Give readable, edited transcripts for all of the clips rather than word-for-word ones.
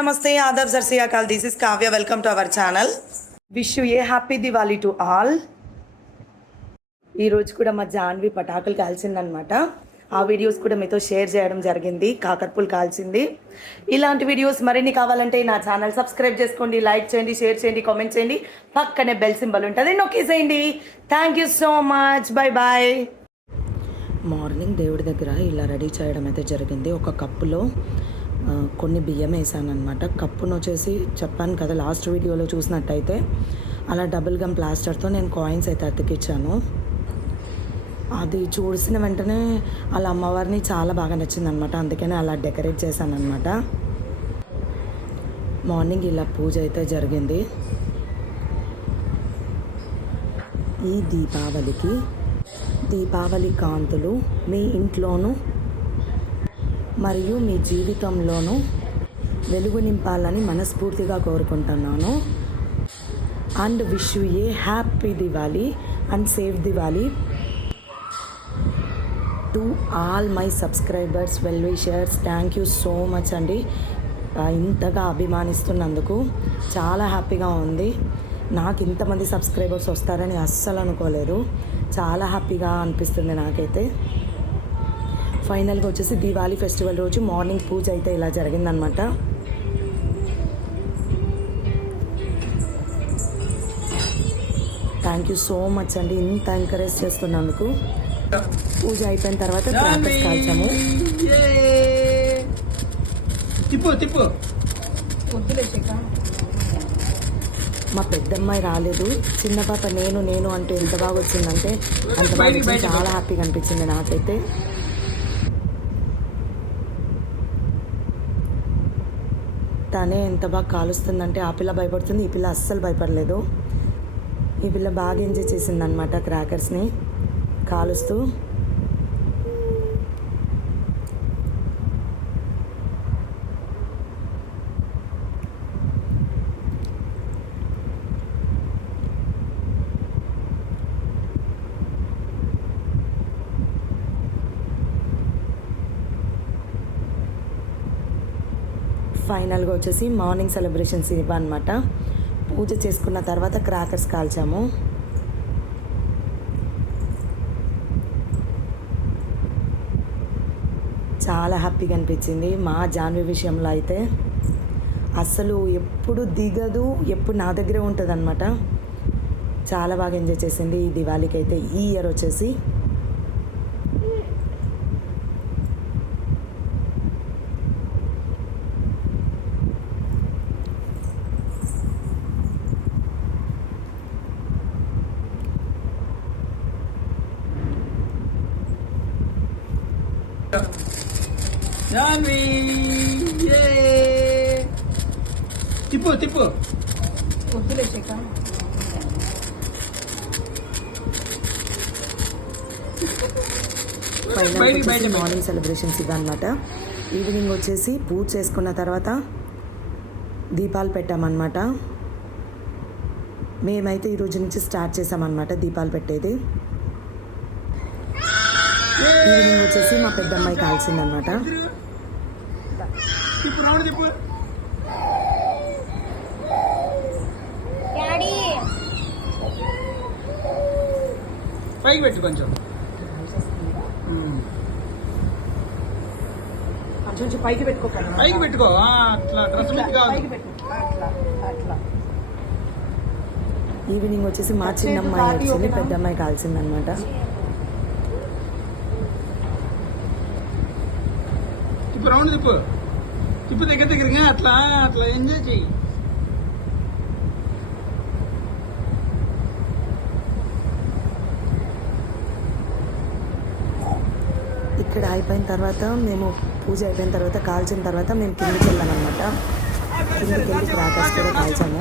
నమస్తే ఆదాబ్ సర్ శ్రీ అకాల్. This is Kavya. Welcome to our channel. Wish you a happy Diwali to all. ఈరోజు కూడా మా జాన్వి పటాకులు కాల్చిందనమాట. ఆ వీడియోస్ కూడా మీతో షేర్ చేయడం జరిగింది. కాకరపులు కాల్చింది. ఇలాంటి వీడియోస్ మరిన్ని కావాలంటే నా ఛానల్ సబ్స్క్రైబ్ చేసుకోండి, లైక్ చేయండి, షేర్ చేయండి, కామెంట్ చేయండి. పక్కనే బెల్ సింబల్ ఉంటుంది, నొక్కేసేయండి. Thank you so much. Bye bye. Morning దేవుడి దగ్గర ఇలా రెడీ చేయడం అయితే జరిగింది. ఒక కప్పులో కొన్ని బియ్యం వేసాను అనమాట. కప్పును వచ్చేసి చెప్పాను కదా లాస్ట్ వీడియోలో చూసినట్టయితే, అలా డబుల్ గమ్ ప్లాస్టర్తో నేను కాయిన్స్ అయితే అతికిచ్చాను. అది చూసిన వెంటనే అలా అమ్మవారిని చాలా బాగా నచ్చిందనమాట. అందుకనే అలా డెకరేట్ చేశాను అనమాట. మార్నింగ్ ఇలా పూజ అయితే జరిగింది. ఈ దీపావళి కాంతులు మీ ఇంట్లోనూ మరియు మీ జీవితంలోనూ వెలుగు నింపాలని మనస్ఫూర్తిగా కోరుకుంటున్నాను. And wish you a happy Diwali and safe Diwali to all my subscribers, well wishers. Thank you so much అండి. ఇంతగా అభిమానిస్తున్నందుకు చాలా హ్యాపీగా ఉంది. నాకు ఇంతమంది సబ్స్క్రైబర్స్ వస్తారని అస్సలు అనుకోలేదు. చాలా హ్యాపీగా అనిపిస్తుంది నాకైతే. ఫైనల్గా వచ్చేసి దివాళీ ఫెస్టివల్ రోజు మార్నింగ్ పూజ అయితే ఇలా జరిగిందనమాట. థ్యాంక్ యూ సో మచ్ అండి ఇంత ఎంకరేజ్ చేస్తున్నందుకు. పూజ అయిపోయిన తర్వాత క్రాకర్స్ కాల్చాము. మా పెద్దమ్మాయి రాలేదు, చిన్న పాప నేను అంటూ ఎంత బాగా వచ్చిందంటే అంత బాగా వచ్చింది. చాలా హ్యాపీగా అనిపించింది నాకైతే. తనే ఎంత బాగా కాలుస్తుందంటే ఆ పిల్ల భయపడుతుంది, ఈ పిల్ల అస్సలు భయపడలేదు. ఈ పిల్ల బాగా ఎంజాయ్ చేసింది అనమాట క్రాకర్స్ని కాలుస్తూ. ఫైనల్గా వచ్చేసి మార్నింగ్ సెలబ్రేషన్స్ ఇవన్నమాట. పూజ చేసుకున్న తర్వాత క్రాకర్స్ కాల్చాము. చాలా హ్యాపీగా అనిపించింది. మా జాన్వి విషయంలో అయితే అస్సలు ఎప్పుడు దిగదు, ఎప్పుడు నా దగ్గరే ఉంటుంది అనమాట. చాలా బాగా ఎంజాయ్ చేసింది ఈ దివాళీకి అయితే. ఈ ఇయర్ వచ్చేసి తిప్పు మార్నింగ్ సెలబ్రేషన్స్ ఇవన్నమాట. ఈవినింగ్ వచ్చేసి పూజ చేసుకున్న తర్వాత దీపాలు పెట్టామన్నమాట. మేమైతే ఈరోజు నుంచి స్టార్ట్ చేసామన్నమాట దీపాలు పెట్టేది. ఈవినింగ్ వచ్చేసి మా పెద్దమ్మాయి కాల్చిందన్నమాట. పైకి పెట్టు, కొంచెం పైకి పెట్టుకో, పైకి పెట్టుకో. అట్లా డ్రెస్ మీద కాదు. ఈవినింగ్ వచ్చేసి మా చిన్నమ్మాయి వచ్చింది, పెద్దమ్మాయి కాల్చిందనమాట. ఇప్పుడు రౌండ్ తిప్పు దగ్గరగా అట్లా ఎంజాయ్ చెయ్యి. ఇక్కడ అయిపోయిన తర్వాత మేము పూజ అయిపోయిన తర్వాత కాల్చిన తర్వాత మేము కిందికి వెళ్ళామన్నమాట. కిందికి వెళ్ళి క్రాకర్స్ కూడా కాల్చాము.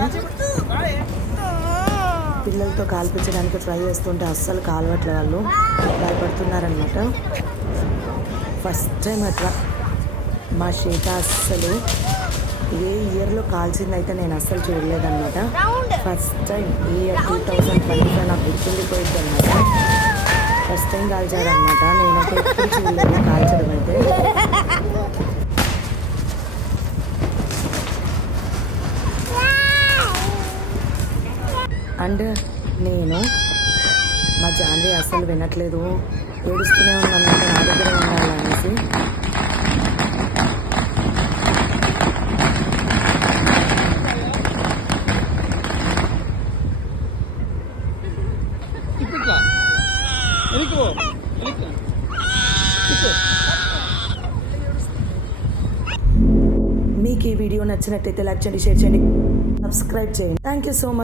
పిల్లలతో కాల్పించడానికి ట్రై చేస్తుంటే అస్సలు కాలవట్ల, వాళ్ళు భయపడుతున్నారనమాట. ఫస్ట్ టైం అట్లా మా శ్వేత అస్సలు ఏ ఇయర్లో కాల్చిందైతే నేను అస్సలు చూడలేదన్నమాట. ఫస్ట్ టైం ఈ ఇయర్ 2025 నాకు గుర్తుండిపోయింది అనమాట. ఫస్ట్ టైం కాల్చారనమాట. నేనైతే ఎప్పుడు చూడలేదు కాల్చడం అయితే. అండ్ నేను మా జాన్వి అస్సలు వినట్లేదు, ఏడుస్తూనే ఉందన్నమాట నా దగ్గర ఉండాలనేసి. తిప్పు ఇట్లా వెనక్కి పో, వెనక్కి తిప్పు. మీకు ఈ వీడియో నచ్చినట్టయితే లైక్ చేయండి, షేర్ చేయండి, సబ్స్క్రైబ్ చేయండి. Thank you so much.